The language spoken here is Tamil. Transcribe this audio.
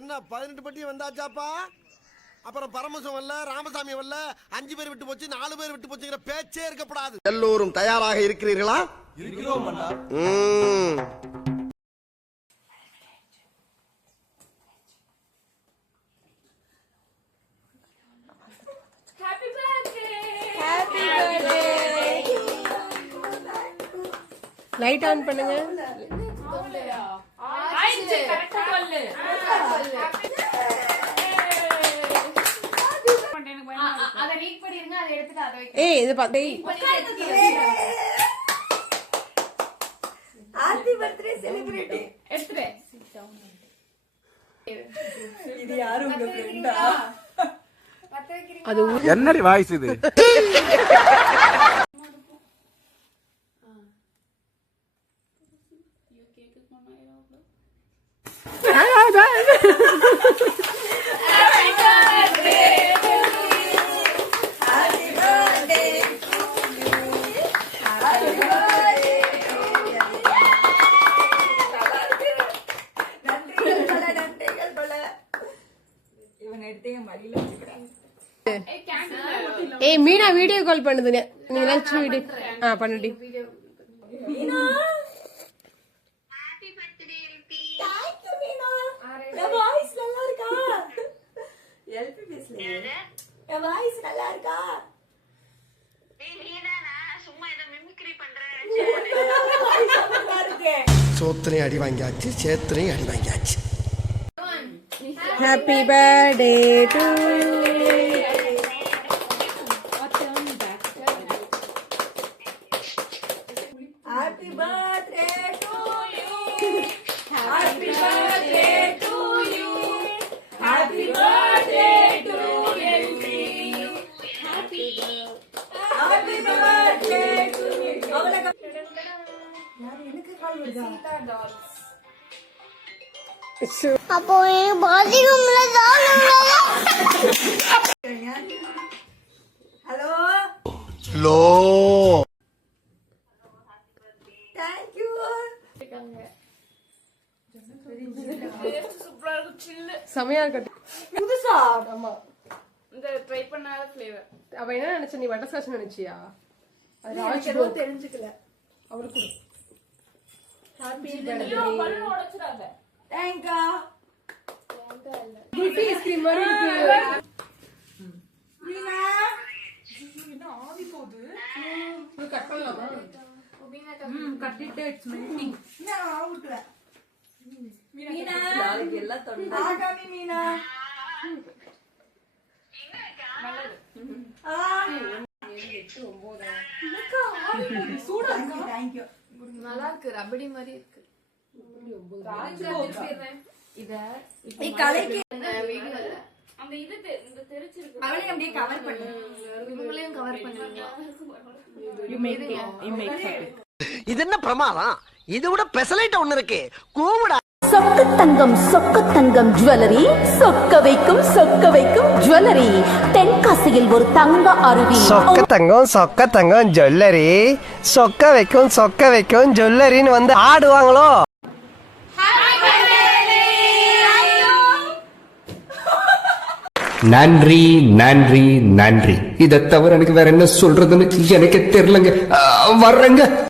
என்ன 18 பட்டி வந்தாச்சாப்பா? அப்புறம் பரமசம் வரல, ராமசாமி வரல, 5 பேர் விட்டு போச்சு, 4 பேர் விட்டு போச்சுங்கிற பேச்சே இருக்கப்படாது. எல்லோரும் தயாராக இருக்கிறீர்களா? இருக்கிறோம் அண்ணா. Happy birthday. Happy birthday. Light on பண்ணுங்க. ஆயிடுச்சு கரெக்ட்டா சொல்லு. அத ரீட் பண்ணிருங்க, அத எடுத்துட்டு அத வைங்க. ஏய் இது பாத்து. ஹேப்பி பர்த்டே செலிபிரிட்டி எடுத்துட்டு. இது யாரு உங்க ஃப்ரெண்டா? அது என்னடி வாய்ஸ் இது? ஏய் மீனா வீடியோ கால் பண்ணுது. நீ லஞ்ச் வீடியோ பண்ணுடி. மீனா ஹேப்பி பர்த்டே எல்பி. Thank you Meena. என் வாய்ஸ் நல்லா இருக்கா? எல்பி பேசல. என் வாய்ஸ் நல்லா இருக்கா? நீதானா சும்மா ஏதோ மிமிக்ரி பண்றேன். சோத்திரையும் அடி வாங்கியாச்சு, சேத்திரையும் அடி வாங்கியாச்சு. Happy birthday to Happy birthday to you. Happy birthday to you. Happy birthday to LP. Happy birthday to you. அவளங்க யார் எனக்கு கால் வருதா? அப்போ பாத்ரூம்ல ஹலோ லோ thank you. சூப்பரா இருக்கு, சில்லு. செமையா இருக்கட்டும். புதுசா ஆமா. இந்த ட்ரை பண்ணாத ஃப்ளேவர். அவ என்ன நினைச்ச? நீ பட்டர்ஸ்காட்ச் நினைச்சியா? அது எனக்கு எதுவும் தெரிஞ்சுக்கல. அவளுக்கு ஹேப்பி நீ பர்த்டே. பலூன் உடைச்சிராத. thank you. குல்ஃபி ஐஸ்கிரீம் மாதிரி இருக்கு. மீனா இது கட் பண்ணலாமா? கட்டிட்டு இட்ஸ் மெல்டிங். நான் அவுட்றேன். மீனா எல்லாம் தொண்டை ஆகாமி மீனா நல்லது. சூடா இருக்கா? thank you. நல்லா இருக்கு, ரபடி மாதிரி இருக்கு. இத நீ கலைக்கு வீடியோல அந்த இது இந்த தெரிச்சிருக்கு. அவளை அப்படியே கவர் பண்ணு. இவங்களையும் கவர் பண்ணுவீங்க. இது என்ன பிரமாதம்? இது விட பெசலைட் ஒண்ணு இருக்கு. கூவுடா. சொக்க தங்கம் ஜுவல்லரி, சொக்க வைக்கும் ஜுவல்லரி. தென்காசியில் ஒரு தங்க அருவி. சொக்க தங்கம் ஜுவல்லரி, சொக்க வைக்கும் ஜுவல்லரின்னு வந்து ஆடுவாங்களோ. நன்றி நன்றி நன்றி. இதை தவிர எனக்கு வேற என்ன சொல்றதுன்னு எனக்கு தெரியலங்க. வர்றேங்க.